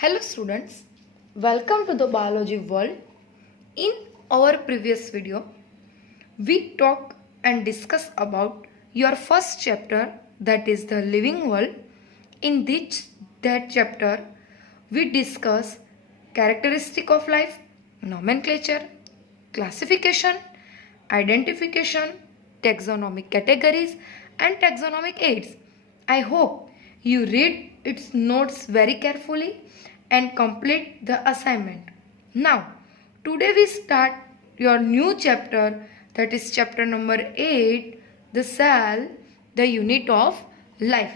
Hello students, welcome to the biology world. In our previous video, we talk and discuss about your first chapter, that is the living world. In that chapter, we discuss characteristic of life, nomenclature, classification, identification, taxonomic categories and taxonomic aids. I hope you read its notes very carefully and complete the assignment. Now, today we start your new chapter, that is chapter number 8, the cell, the unit of life.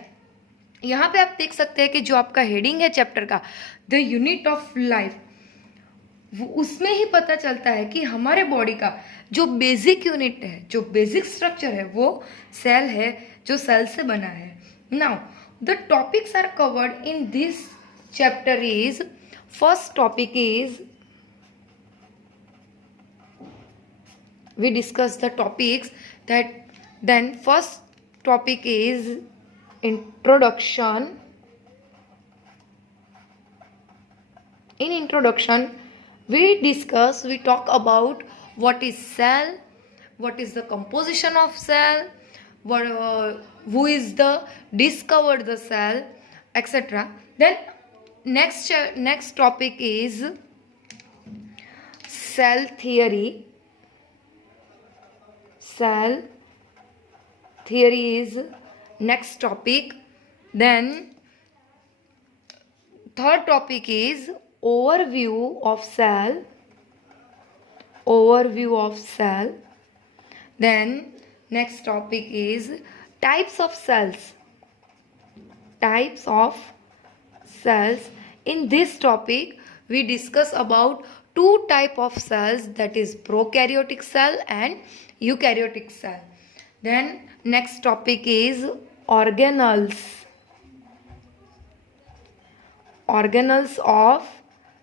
यहाँ पे आप देख सकते हैं कि जो आपका heading है चैप्टर का, द यूनिट ऑफ लाइफ, उसमें ही पता चलता है कि हमारे बॉडी का जो बेसिक यूनिट है, जो बेसिक स्ट्रक्चर है, वो सेल है, जो सेल से बना है. Now the topics are covered in this chapter is, first topic is, we discuss the topics that, then first topic is introduction. In introduction we talk about what is cell, what is the composition of cell, who is the discovered the cell, etc. Then next topic is cell theory. Cell theory is next topic. Then third topic is overview of cell. Overview of cell. Then next topic is types of cells. Types of cells. In this topic we discuss about two type of cells, that is prokaryotic cell and eukaryotic cell. Then next topic is organelles. Organelles of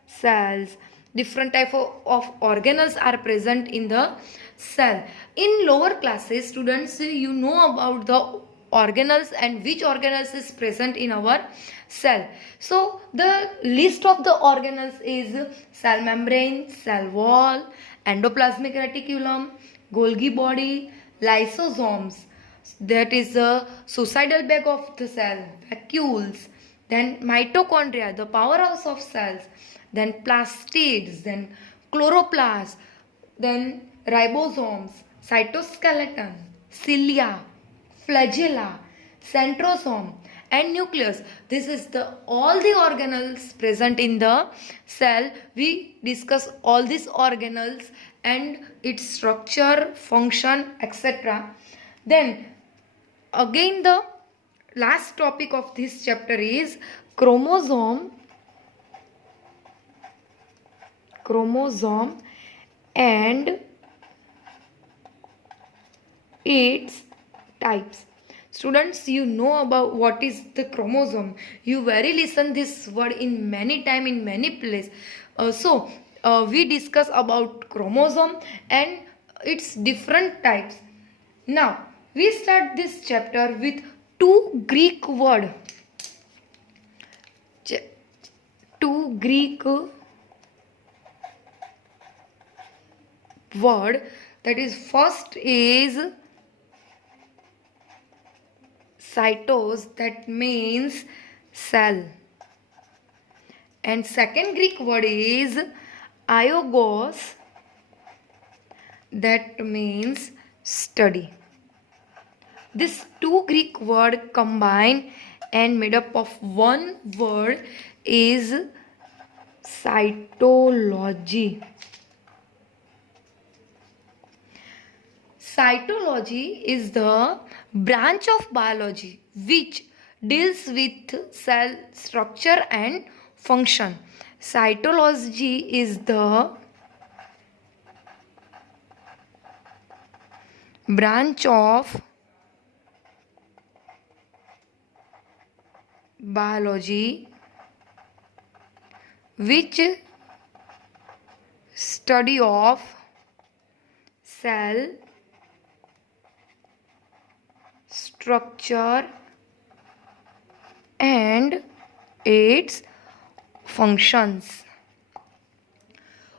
cells. Different type of organelles are present in the cell. In lower classes, students, you know about the organelles and which organelles is present in our cell. So the list of the organelles is cell membrane, cell wall, endoplasmic reticulum, Golgi body, lysosomes, that is the suicidal bag of the cell, vacuoles, then mitochondria, the powerhouse of cells, then plastids, then chloroplasts, then ribosomes, cytoskeleton, cilia, flagella, centrosome and nucleus. This is all the organelles present in the cell. We discuss all these organelles and its structure, function, etc. Then again the last topic of this chapter is chromosome and its types. Students, you know about what is the chromosome. You very listen this word in many time in many place. We discuss about chromosome and its different types. Now we start this chapter with two Greek word. Two Greek word, that is first is cytos, that means cell, and second Greek word is iogos, that means study. These two Greek word combined and made up of one word is cytology. Cytology is the branch of biology which deals with cell structure and function. Cytology is the branch of biology which study of cell structure and its functions.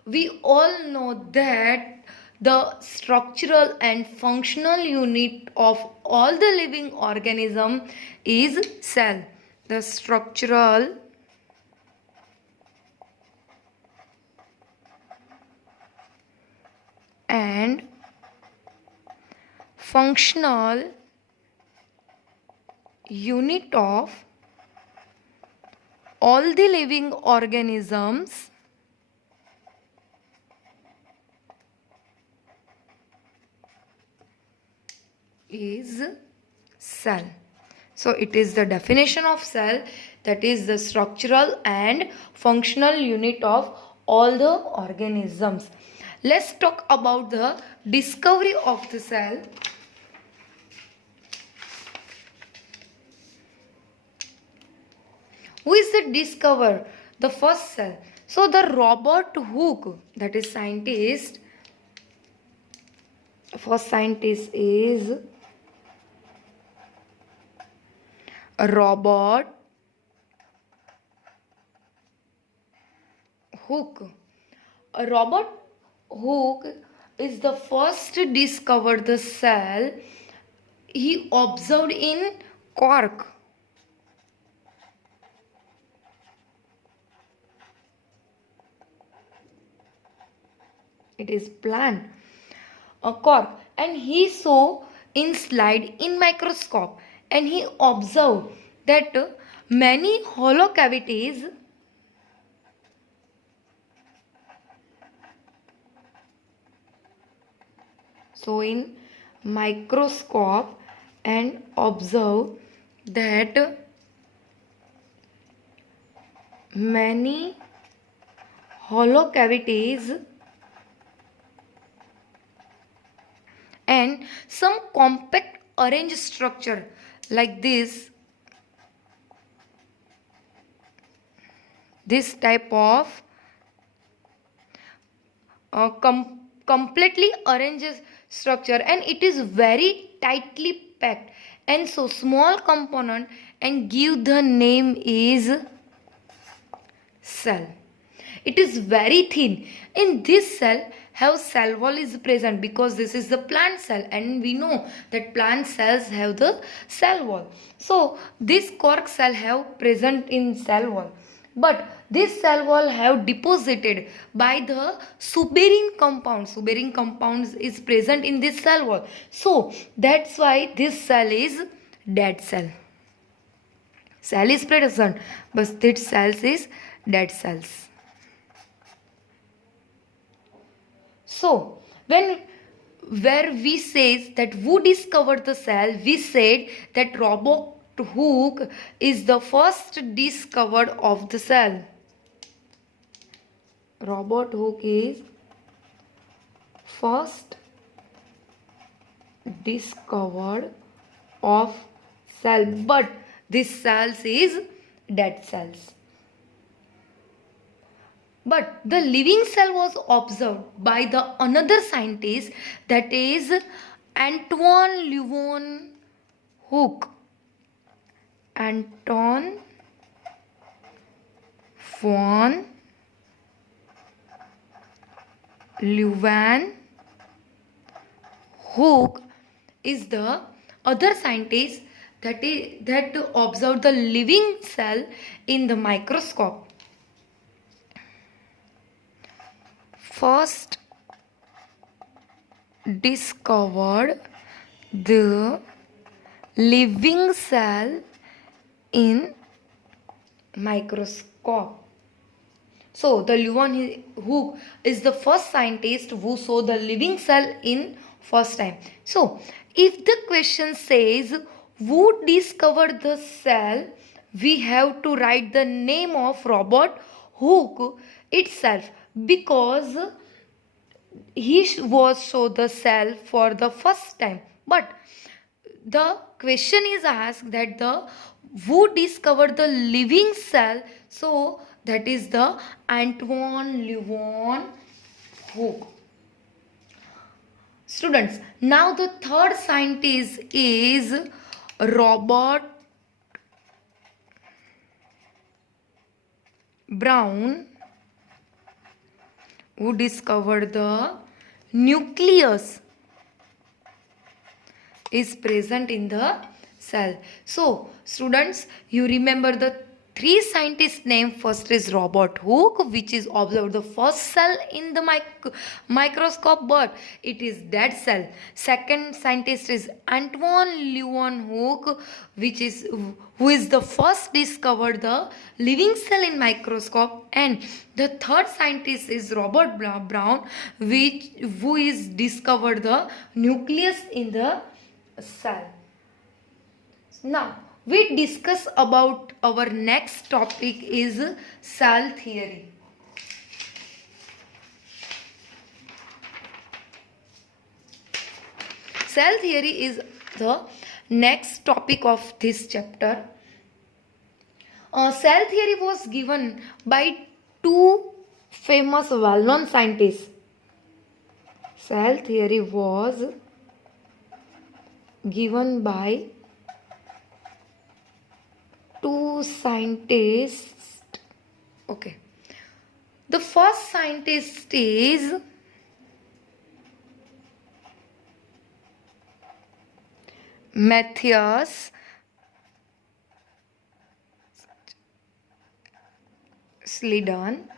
We all know that the structural and functional unit of all the living organism is cell. The structural and functional unit of all the living organisms is cell. So it is the definition of cell, that is the structural and functional unit of all the organisms. Let's talk about the discovery of the cell. Who is the discoverer? The first cell. So the Robert Hooke, that is scientist, first scientist is Robert Hooke. Robert Hooke is the first to discover the cell. He observed in cork. It is plant, a cork, and he saw in slide in microscope, and he observed that many hollow cavities in microscope and observe that many hollow cavities and some compact arranged structure like this type of completely arranged structure, and it is very tightly packed and so small component, and give the name is cell. It is very thin. In this cell have cell wall is present because this is the plant cell, and we know that plant cells have the cell wall. So this cork cell have present in cell wall, but this cell wall have deposited by the suberin compound. Suberin compounds is present in this cell wall. So that's why this cell is dead cell. Cell is present, but this cells is dead cells. So where we says that who discovered the cell, we said that Robert Hooke is the first discovered of the cell. Robert Hooke is first discovered of cell, but this cells is dead cells. But the living cell was observed by the another scientist, that is Antoine Leuven Hooke. Anton von Leuven Hooke is the other scientist that observed the living cell in the microscope. First discovered the living cell in microscope. So the Leuven Hooke is the first scientist who saw the living cell in first time. So if the question says who discovered the cell, we have to write the name of Robert Hooke itself, because he was show the cell for the first time. But the question is asked that the who discovered the living cell, so that is the Antoine Leuven Hooke. Students, now the third scientist is Robert Brown, who discovered the nucleus, is present in the cell. So students, you remember the three scientists name. First is Robert Hooke, which is observed the first cell in the microscope, but it is dead cell. Second scientist is Antoine Leeuwenhoek, who is the first discovered the living cell in microscope, and the third scientist is Robert Brown, who is discovered the nucleus in the cell. Now we discuss about our next topic is cell theory. Cell theory is the next topic of this chapter. Cell theory was given by two famous well-known scientists. Cell theory was given by two scientists. Okay. The first scientist is Matthias Slidon,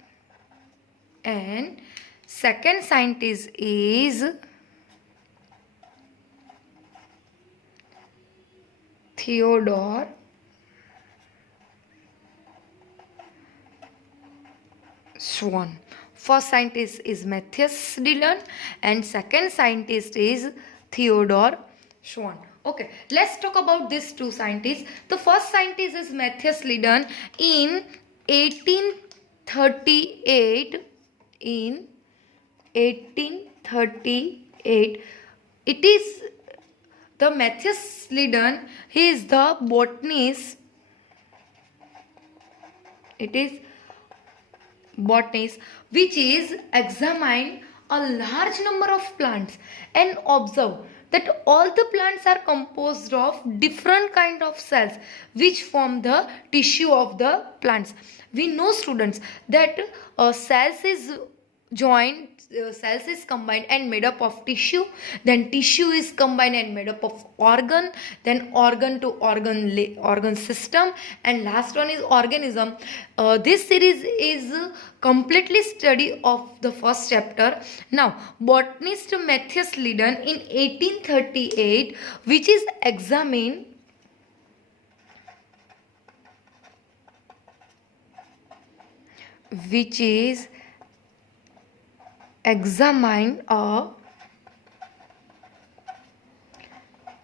and second scientist is Theodore Schwann. First scientist is Matthias Dillon and second scientist is Theodore Schwann. Okay, let's talk about these two scientists. The first scientist is Matthias Dillon in 1838. In 1838, it is the Matthias Dillon. He is the botanist. It is botanist which is examine a large number of plants and observe that all the plants are composed of different kind of cells which form the tissue of the plants. We know students that cells is joined, cells is combined and made up of tissue, then tissue is combined and made up of organ, then organ to organ system, and last one is organism. This series is completely study of the first chapter. Now botanist Matthias Dillon in 1838 which is examine examine a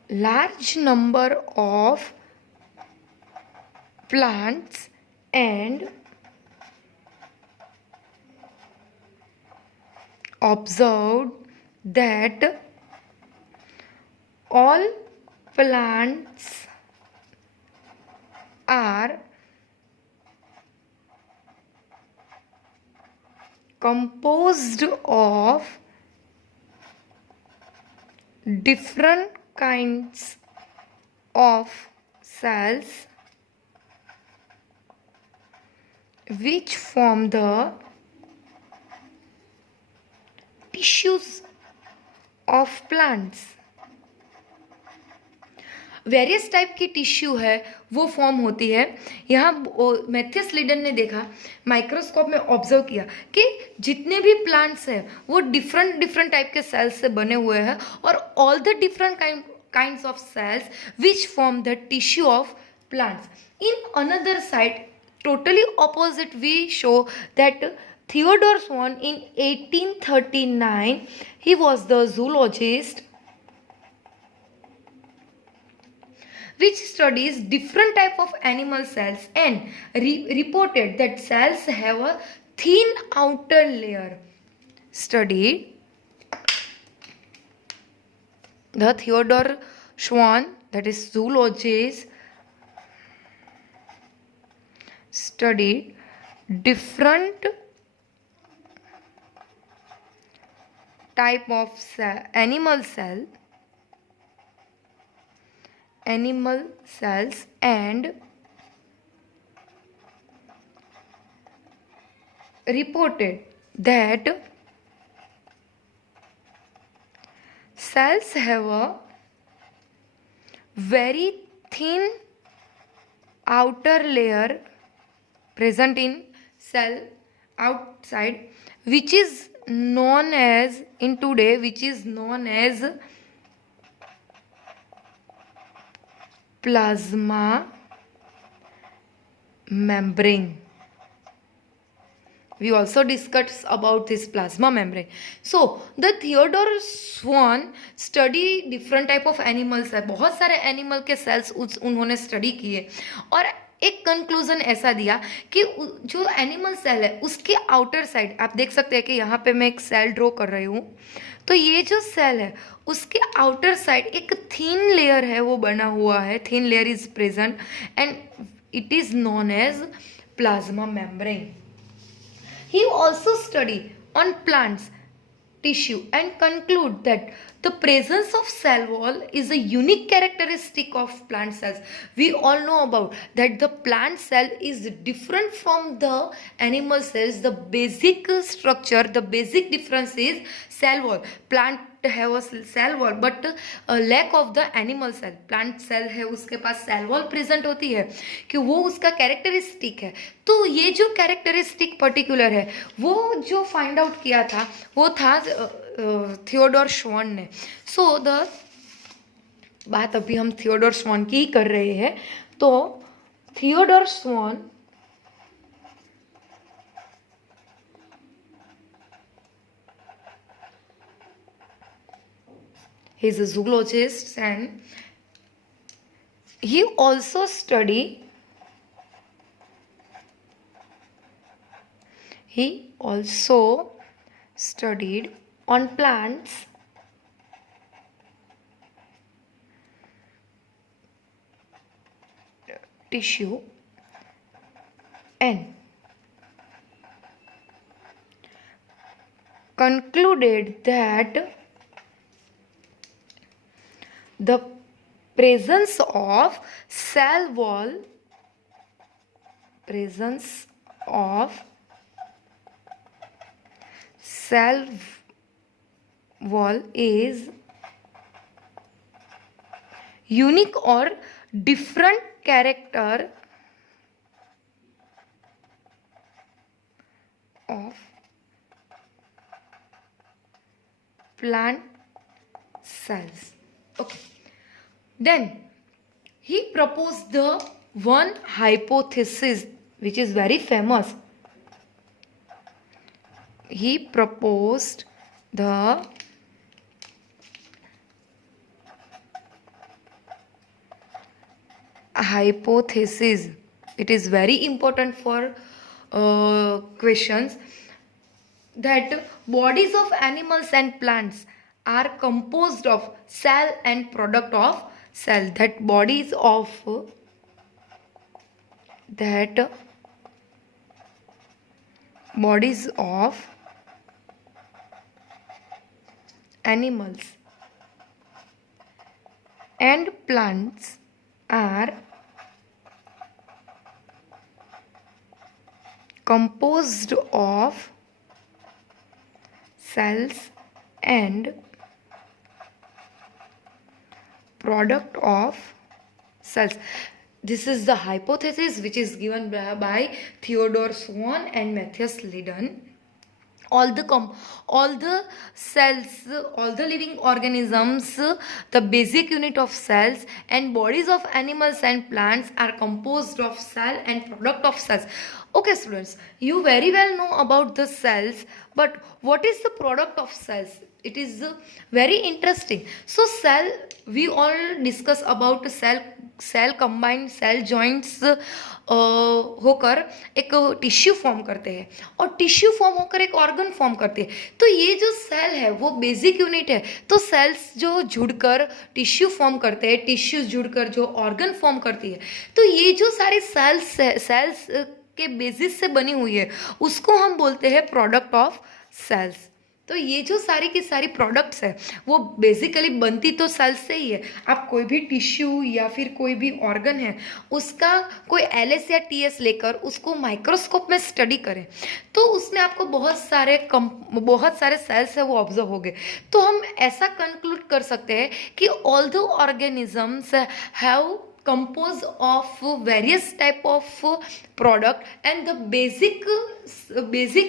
large number of plants and observed that all plants are composed of different kinds of cells which form the tissues of plants. Various type की tissue है वो form होती है. यहाँ Matheus laden ने देखा, microscope में observe किया कि जितने भी प्लांट्स हैं वो डिफरेंट टाइप के सेल्स से बने हुए हैं और all the different kinds of cells which form the tissue of plants. In another side totally opposite we show that Theodore Schwann in 1839 he was the zoologist which studies different type of animal cells and reported that cells have a thin outer layer. Studied the Theodore Schwann, that is zoologist, studied different type of animal cells and reported that cells have a very thin outer layer present in cell outside, which is known as plasma membrane. We also discussed about this plasma membrane. So the Theodore Swan study different type of animals है, बहुत सारे animal के sales उन्होंने study किए और एक conclusion ऐसा दिया कि जो एनिमल सेल है उसके आउटर साइड, आप देख सकते हैं कि यहाँ पे मैं एक सेल ड्रॉ कर रही हूँ, तो ये जो सेल है उसके आउटर साइड एक थिन लेयर है वो बना हुआ है, thin layer is present and it is known as plasma membrane. He also studied on plants tissue and conclude that the presence of cell wall is a unique characteristic of plant cells. We all know about that the plant cell is different from the animal cells. The basic structure, the basic difference is cell wall. Plant have a cell wall but a lack of the animal cell. Plant cell है उसके पास cell wall present होती है कि वो उसका characteristic है. तो ये जो characteristic particular है वो जो find out किया था वो था थियोडोर श्वान ने. सो द बात अभी हम थियोडोर श्वान की ही कर रहे हैं. तो थियोडोर श्वान he is a zoologist and he also studied on plants tissue and concluded that the presence of cell wall is unique or different character of plant cells. Okay. Then he proposed the one hypothesis which is very famous. He proposed the hypothesis. It is very important for questions that bodies of animals and plants are composed of cell and product of cell. That bodies of animals and plants are composed of cells and product of cells. This is the hypothesis which is given by Theodore Swan and Matthias Lydon. All the cells, all the living organisms, the basic unit of cells and bodies of animals and plants are composed of cell and product of cells. Okay students, you very well know about the cells, but what is the product of cells? It is very interesting. So cell, we all discuss about cell combined cell joints होकर एक tissue form करते हैं और tissue form होकर एक organ form करते हैं. तो ये जो सेल है वो बेसिक यूनिट है. तो सेल्स जो जुड़कर टिश्यू फॉर्म करते हैं, टिश्यू जुड़कर जो ऑर्गन फॉर्म करती है, तो ये जो सारे सेल्स के बेसिस से बनी हुई है उसको हम बोलते हैं प्रोडक्ट ऑफ सेल्स. तो ये जो सारी की सारी प्रोडक्ट्स है वो बेसिकली बनती तो सेल से ही है। आप कोई भी टिश्यू या फिर कोई भी ऑर्गन है उसका कोई एलएस या टीएस लेकर उसको माइक्रोस्कोप में स्टडी करें तो उसमें आपको बहुत सारे सेल्स है वो ऑब्जर्व होंगे। तो हम ऐसा कंक्लूड कर सकते हैं कि all the organisms have composed of various type of product, and the basic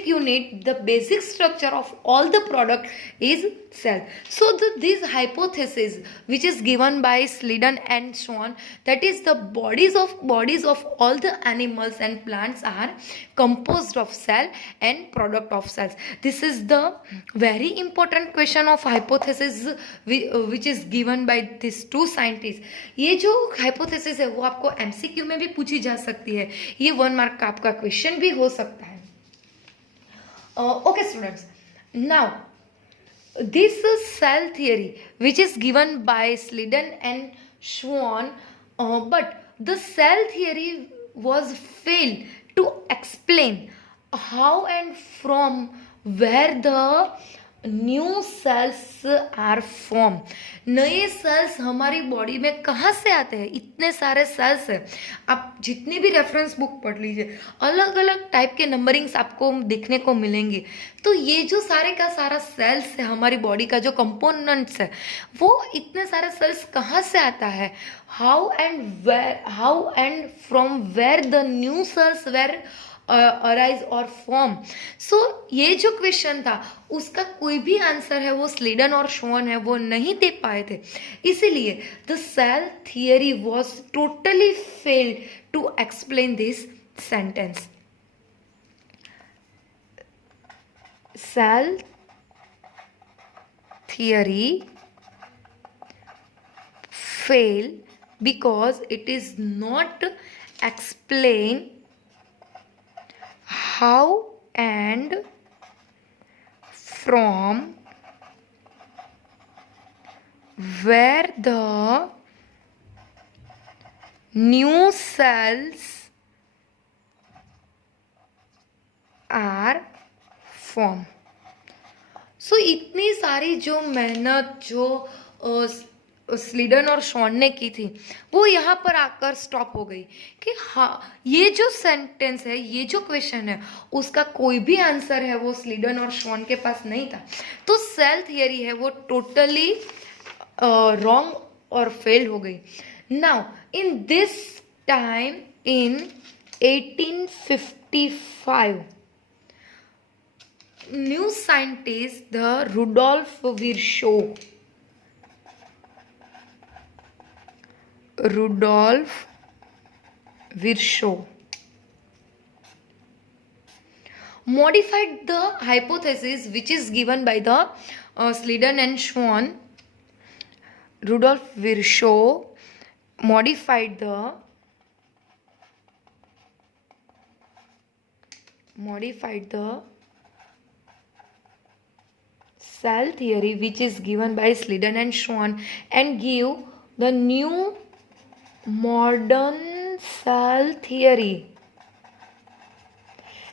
unit, the basic structure of all the product is cell. So this hypothesis which is given by Sliden and Schwann, that is the bodies of all the animals and plants are composed of cell and product of cells. This is the very important question of hypothesis which is given by these two scientists. ये जो hypothesis है वो आपको MCQ में भी पूछी जा सकती है, ये 1 मार्क का आपका क्वेश्चन भी हो सकता है। Okay students, now this cell theory which is given by Sliden and Schwann, but the cell theory was failed to explain how and from where the new cells are form. नए cells हमारी body में कहाँ से आते हैं? इतने सारे sales हैं, आप जितनी भी रेफरेंस बुक पढ़ लीजिए अलग अलग टाइप के नंबरिंग्स आपको देखने को मिलेंगे। तो ये जो सारे का सारा सेल्स है हमारी बॉडी का जो कंपोनेंट्स है वो इतने सारे सेल्स कहाँ से आता है? How and from where the new cells were arise और फॉर्म। सो ये जो क्वेश्चन था उसका कोई भी आंसर है वो स्लीडन और श्वान है वो नहीं दे पाए थे, इसीलिए the cell theory was totally failed to explain this sentence. Cell theory fail because it is not explain how and from where the new cells are formed. सो इतनी सारी जो मेहनत जो स्लीडन और शॉन ने की थी वो यहाँ पर आकर स्टॉप हो गई कि हाँ ये जो सेंटेंस है, ये जो क्वेश्चन है उसका कोई भी आंसर है वो स्लीडन और शॉन के पास नहीं था। तो सेल थियरी है वो टोटली रॉन्ग और फेल हो गई। Now in this time in 1855 new scientist the Rudolf Virchow modified the hypothesis which is given by the Sliden and Schwann. Rudolf Virchow modified the cell theory which is given by Sliden and Schwann and give the new modern cell theory.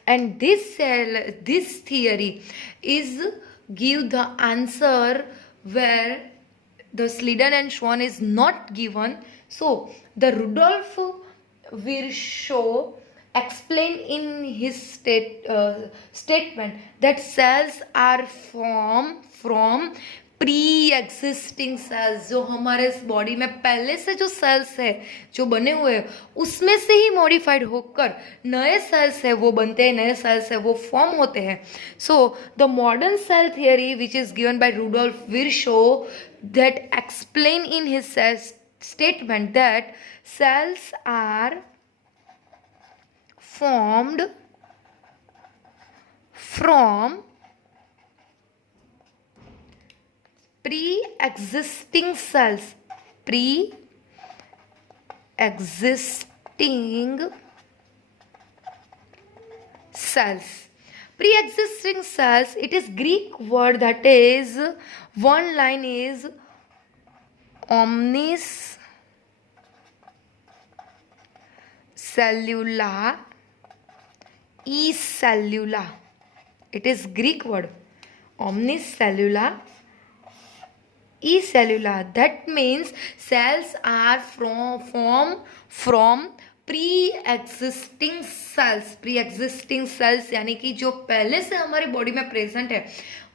And this theory is give the answer where the Sliden and Schwann is not given. So the Rudolf Virchow explained in his statement that cells are formed from pre-existing cells, जो हमारे body में पहले से जो sales है जो बने हुए हैं उसमें से ही मॉडिफाइड होकर नए सेल्स है वो बनते हैं, नए सेल्स है वो फॉर्म होते हैं। So the modern cell theory which is given by Rudolf Virchow that explain in his statement that cells are formed from pre-existing cells. Pre-existing cells, it is Greek word, that is one line is omnis cellula, it is Greek word omnicellular, acellular. That means cells are formed from pre-existing cells यानी कि जो पहले से हमारी body में present है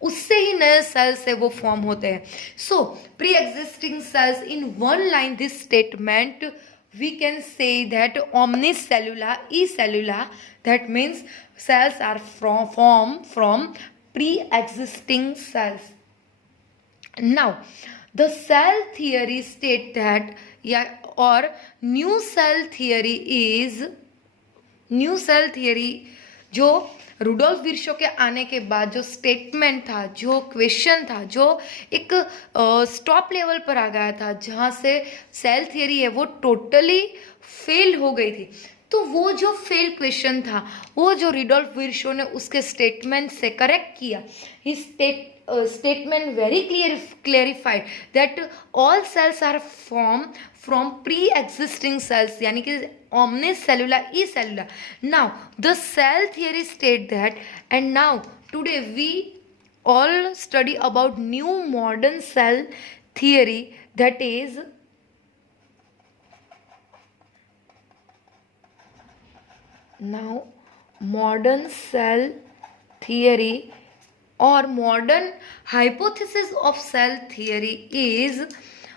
उससे ही नए सेल्स है वो फॉर्म होते हैं. सो pre existing cells in one line, this statement we can say that omnicellular, acellular, that means cells are formed from pre-existing cells. Now the cell theory state that or new cell theory जो Rudolf विर्शो के आने के बाद जो statement था, जो question था, जो एक स्टॉप लेवल पर आ गया था जहाँ से सेल थियरी है वो टोटली फेल हो गई थी. तो वो जो फेल क्वेश्चन था वो जो रुडोल्फ विर्शो ने उसके स्टेटमेंट से करेक्ट किया. ही statement very clarified that all cells are formed from pre-existing cells यानी कि omnicellular, acellular. Now the cell theory state that, and now today we all study about new modern cell theory, that is now modern cell theory or modern hypothesis of cell theory is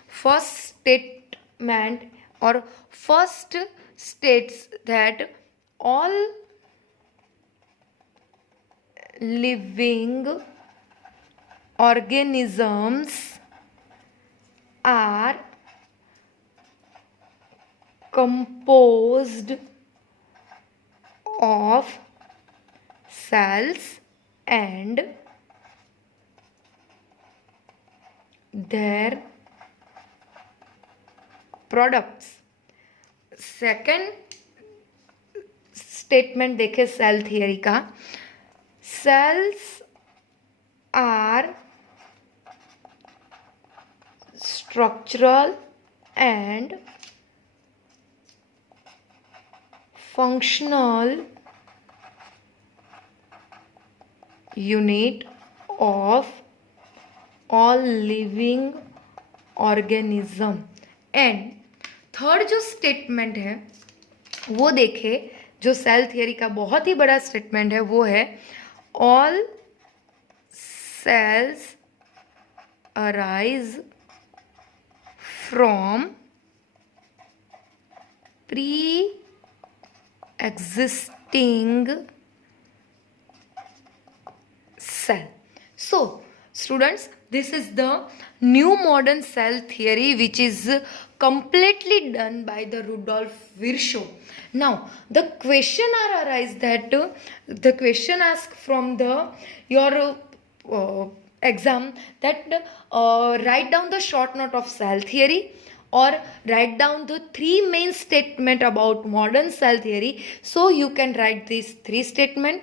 first statement or first states that all living organisms are composed of cells and their products. Second statement देखे cell theory का, cells are structural and functional unit of all living organism. And third जो statement है वो देखे, जो cell theory का बहुत ही बड़ा स्टेटमेंट है वो है all cells arise from pre existing cell. So students, this is the new modern cell theory which is completely done by the Rudolf Virchow. Now the question arises that the question asked from the your exam that write down the short note of cell theory or write down the three main statement about modern cell theory. So you can write these three statement.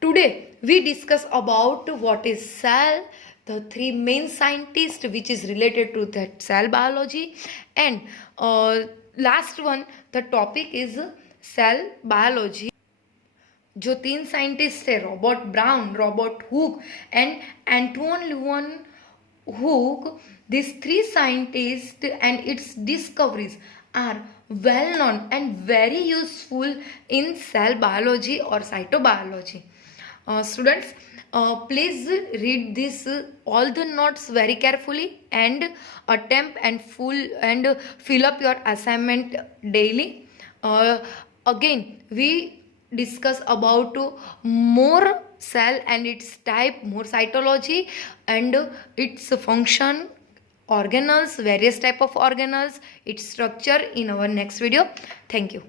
Today we discuss about what is cell, the three main scientists which is related to that cell biology, and last one the topic is cell biology. जो तीन scientist है, Robert Brown, Robert Hooke and Anton Leeuwenhoek, these three scientists and its discoveries are well known and very useful in cell biology or cytobiology. Students, please read this all the notes very carefully and attempt and fill up your assignment daily. Again we discuss about more cell and its type, more cytology and its function, organelles, various type of organelles, its structure in our next video. Thank you.